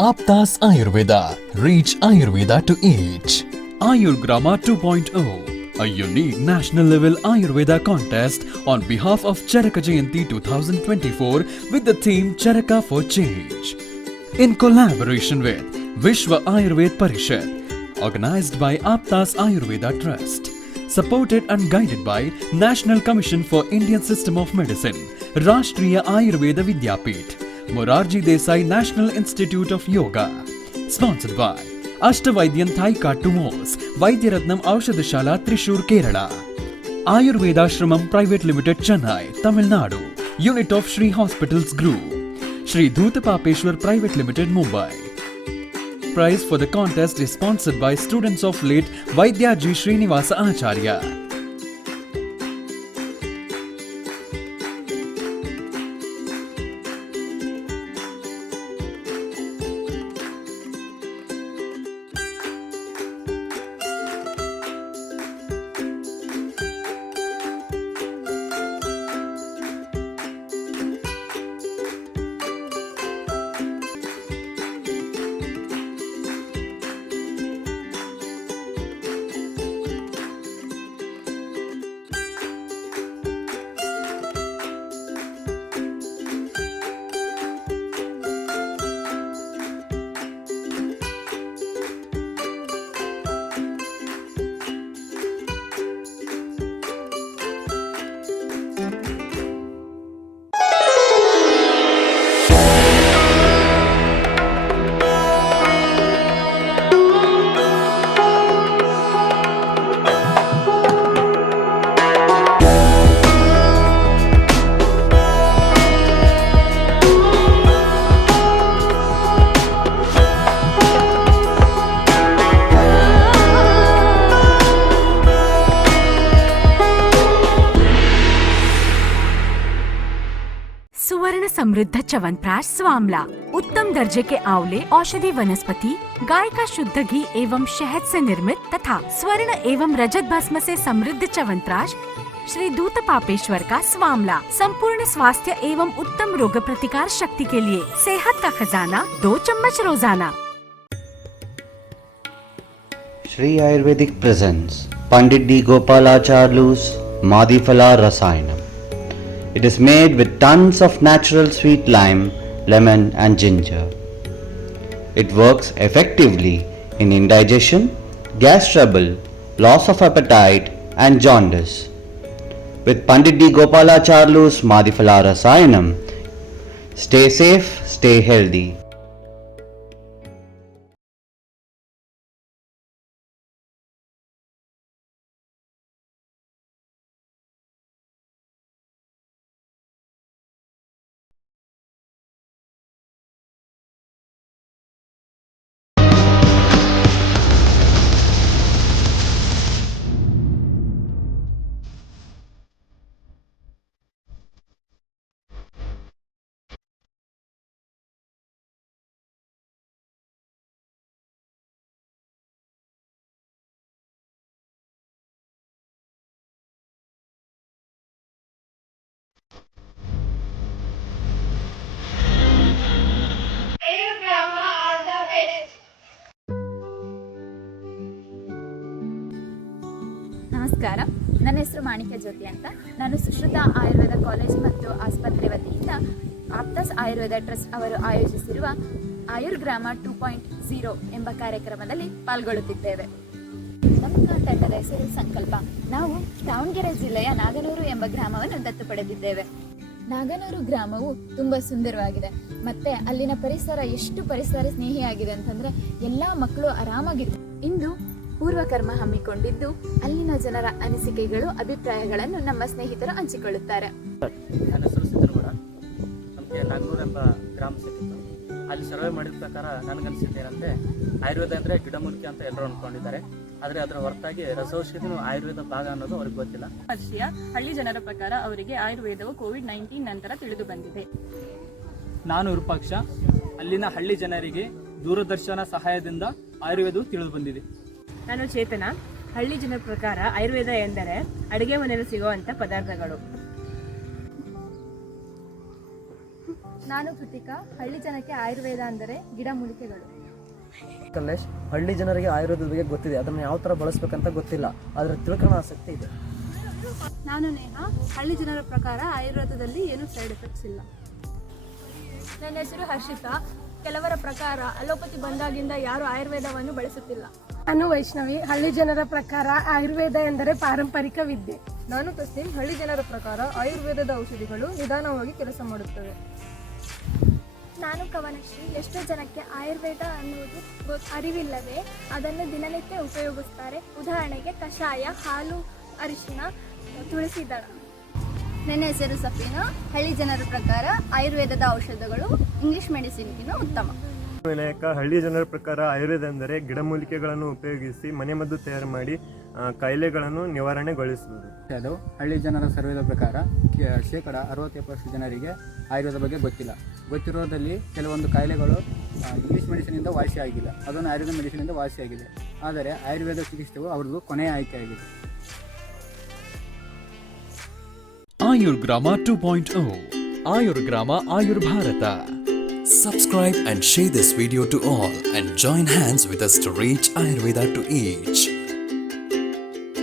Aptas Ayurveda. Reach Ayurveda to each. Ayurgrama 2.0, a unique national level Ayurveda contest on behalf of Charaka Jayanti 2024 with the theme Charaka for Change. In collaboration with Vishwa Ayurved Parishad, organized by Aptas Ayurveda Trust, supported and guided by National Commission for Indian System of Medicine, Rashtriya Ayurveda Vidyapith, Morarji Desai National Institute of Yoga, sponsored by Ashtavaidyan Thaika Tumos, Vaidyaratnam Aushadashala Trishur Kerala, Ayurveda Shramam Private Limited Chennai, Tamil Nadu, Unit of Shri Hospitals Group, Shri Dhutapapeshwar Private Limited Mumbai. Prize for the contest is sponsored by students of late Vaidyaji Srinivasa Acharya. सुवर्ण समृद्ध च्यवनप्राश स्वामला, उत्तम दर्जे के आंवले औषधि वनस्पति, गाय का शुद्ध घी एवं शहद से निर्मित तथा स्वर्ण एवं रजत भस्म से समृद्ध च्यवनप्राश श्री धूतपापेश्वर का स्वामला, संपूर्ण स्वास्थ्य एवं उत्तम रोग प्रतिकार शक्ति के लिए सेहत का खजाना, 2 चम्मच रोजाना। Sri Ayurvedic presents Pandit D. Gopalacharlu's Madhifala Rasayanam. It is made with tons of natural sweet lime, lemon and ginger. It works effectively in indigestion, gas trouble, loss of appetite and jaundice. With Pandit D. Gopalacharlu's Madhifala Rasayanam, stay safe, stay healthy. ನಮಸ್ಕಾರ, ನನ್ನ ಹೆಸರು ಮಾಣಿಕ್ಯ ಜ್ಯೋತಿ ಅಂತ. ನಾನು Sushruta Ayurveda college ಮತ್ತು ಆಸ್ಪತ್ರೆ ವತಿಯಿಂದ ಆಪ್ತಾಸ್ Ayurveda trust ಅವರು ಆಯೋಜಿಸಿರುವ ಆಯುರ್ಗ್ರಾಮ 2.0 ಎಂಬ ಕಾರ್ಯಕ್ರಮದಲ್ಲಿ ಪಾಲ್ಗೊಳ್ಳುತ್ತಿದ್ದೇವೆ. ನಮ್ಮ ತಂಡದ ಹೆಸರು ಸಂಕಲ್ಪ. ನಾವು ದಾವಣಗೆರೆ ಜಿಲ್ಲೆಯ ನಾಗನೂರು ಎಂಬ ಗ್ರಾಮವನ್ನು ದತ್ತು ಪಡೆದಿದ್ದೇವೆ. ನಾಗನೂರು ಗ್ರಾಮವು ತುಂಬ ಸುಂದರವಾಗಿದೆ, ಮತ್ತೆ ಅಲ್ಲಿನ ಪರಿಸರ ಎಷ್ಟು ಪರಿಸರ ಸ್ನೇಹಿಯಾಗಿದೆ ಅಂತಂದ್ರೆ ಎಲ್ಲ ಮಕ್ಕಳು ಆರಾಮಾಗಿದೆ. ಇಂದು ಪೂರ್ವಕರ್ಮ ಹಮ್ಮಿಕೊಂಡಿದ್ದು ಅಲ್ಲಿನ ಜನರ ಅನಿಸಿಕೆಗಳು, ಅಭಿಪ್ರಾಯಗಳನ್ನು ನಮ್ಮ ಸ್ನೇಹಿತರು ಹಂಚಿಕೊಳ್ಳುತ್ತಾರೆ. ನನ್ನ ಹೆಸರು ಸಿದ್ದನಗೌಡ. ನಮಗೆ ನಾಗನೂರು ಎಂಬ ಗ್ರಾಮ ಸಿಕ್ಕಿತ್ತು. ಅಲ್ಲಿ ಸರ್ವೆ ಮಾಡಿದ ಪ್ರಕಾರ ನನಗನ್ಸಿದ್ದೇನೆಂದರೆ, ಆಯುರ್ವೇದ ಅಂದರೆ ಗಿಡಮೂಲಿಕೆ ಅಂತ ಎಲ್ಲರೂ ಅಂದ್ಕೊಂಡಿದ್ದಾರೆ. ಆದರೆ ಅದರ ಹೊರತಾಗಿ ರಸೌಷಧಿನೂ ಆಯುರ್ವೇದ ಭಾಗ ಅನ್ನೋದು ಅವ್ರಿಗೆ ಗೊತ್ತಿಲ್ಲ. ವರ್ಷೀಯ ಹಳ್ಳಿ ಜನರ ಪ್ರಕಾರ ಅವರಿಗೆ ಆಯುರ್ವೇದವು ಕೋವಿಡ್-19 ನಂತರ ತಿಳಿದು ಬಂದಿದೆ. ನಾನು ವಿರೂಪಾಕ್ಷ. ಅಲ್ಲಿನ ಹಳ್ಳಿ ಜನರಿಗೆ ದೂರದರ್ಶನ ಸಹಾಯದಿಂದ ಆಯುರ್ವೇದವು ತಿಳಿದು ಬಂದಿದೆ. ನಾನು ಚೇತನ. ಹಳ್ಳಿ ಜನರ ಪ್ರಕಾರ ಆಯುರ್ವೇದ ಎಂದರೆ ಅಡುಗೆ ಮನೆಯಲ್ಲಿ ಸಿಗುವಂಥ ಪದಾರ್ಥಗಳು. ನಾನು ಕೃತಿಕಾ. ಹಳ್ಳಿ ಜನಕ್ಕೆ ಆಯುರ್ವೇದ ಅಂದರೆ ಗಿಡಮೂಲಿಕೆಗಳು. ಕಲ್ಲೇಶ್. ಹಳ್ಳಿ ಜನರಿಗೆ ಆಯುರ್ವೇದದ ಬಗ್ಗೆ ಗೊತ್ತಿದೆ, ಅದನ್ನು ಯಾವ ಥರ ಬಳಸಬೇಕಂತ ಗೊತ್ತಿಲ್ಲ, ಆದರೆ ತಿಳ್ಕೊಳ್ಳೋ ಆಸಕ್ತಿ ಇದೆ. ನಾನು ನೇಹಾ. ಹಳ್ಳಿ ಜನರ ಪ್ರಕಾರ ಆಯುರ್ವೇದದಲ್ಲಿ ಏನೂ ಸೈಡ್ ಎಫೆಕ್ಟ್ಸ್ ಇಲ್ಲ. ನನ್ನ ಹೆಸರು ಹರ್ಷಿತಾ. ಕೆಲವರ ಪ್ರಕಾರ ಅಲೋಪತಿ ಬಂದಾಗಿಂದ ಯಾರು ಆಯುರ್ವೇದವನ್ನು ಬಳಸುತ್ತಿಲ್ಲ. ನಾನು ವೈಷ್ಣವಿ. ಹಳ್ಳಿ ಜನರ ಪ್ರಕಾರ ಆಯುರ್ವೇದ ಎಂದರೆ ಪಾರಂಪರಿಕ ವಿದ್ಯೆ. ನಾನು ತಸ್ಲೀಂ. ಹಳ್ಳಿ ಜನರ ಪ್ರಕಾರ ಆಯುರ್ವೇದದ ಔಷಧಿಗಳು ನಿಧಾನವಾಗಿ ಕೆಲಸ ಮಾಡುತ್ತವೆ. ನಾನು ಕವನಶ್ರೀ. ಎಷ್ಟೋ ಜನಕ್ಕೆ ಆಯುರ್ವೇದ ಅನ್ನುವುದು ಅರಿವಿಲ್ಲದೆ ಅದನ್ನು ದಿನನಿತ್ಯ ಉಪಯೋಗಿಸ್ತಾರೆ. ಉದಾಹರಣೆಗೆ ಕಷಾಯ, ಹಾಲು, ಅರಿಶಿನ, ತುಳಸಿ ದಳ. ನನ್ನ ಹೆಸರು ಸಫೀನಾ. ಹಳ್ಳಿ ಜನರ ಪ್ರಕಾರ ಆಯುರ್ವೇದದ ಔಷಧಗಳು ಇಂಗ್ಲಿಷ್ ಮೆಡಿಸಿನ್ಗಿಂತ ಉತ್ತಮ. ವಿನಾಯಕ. ಹಳ್ಳಿ ಜನರ ಪ್ರಕಾರ ಆಯುರ್ವೇದ ಎಂದರೆ ಗಿಡಮೂಲಿಕೆಗಳನ್ನು ಉಪಯೋಗಿಸಿ ಮನೆಮದ್ದು ತಯಾರು ಮಾಡಿ ಕಾಯಿಲೆಗಳನ್ನು ನಿವಾರಣೆಗೊಳಿಸುವುದು. ಅದು ಹಳ್ಳಿ ಜನರ ಸರ್ವೇದ ಪ್ರಕಾರ ಶೇಕಡ 60% ಜನರಿಗೆ ಆಯುರ್ವೇದ ಬಗ್ಗೆ ಗೊತ್ತಿಲ್ಲ. ಗೊತ್ತಿರೋದಲ್ಲಿ ಕೆಲವೊಂದು ಕಾಯಿಲೆಗಳು ಇಂಗ್ಲೀಷ್ ಮೆಡಿಸಿನಿಂದ ವಾಸಿಯಾಗಿಲ್ಲ, ಅದನ್ನು ಆಯುರ್ವೇದ ಮೆಡಿಸಿನಿಂದ ವಾಸಿಯಾಗಿದೆ. ಆದರೆ ಆಯುರ್ವೇದ ಚಿಕಿತ್ಸೆಯು ಅವ್ರದ್ದು ಕೊನೆಯ ಆಯ್ಕೆಯಾಗಿದೆ. Ayurgrama 2.0 Ayurgrama Ayur Bharata. Subscribe and share this video to all and join hands with us to reach Ayurveda to each.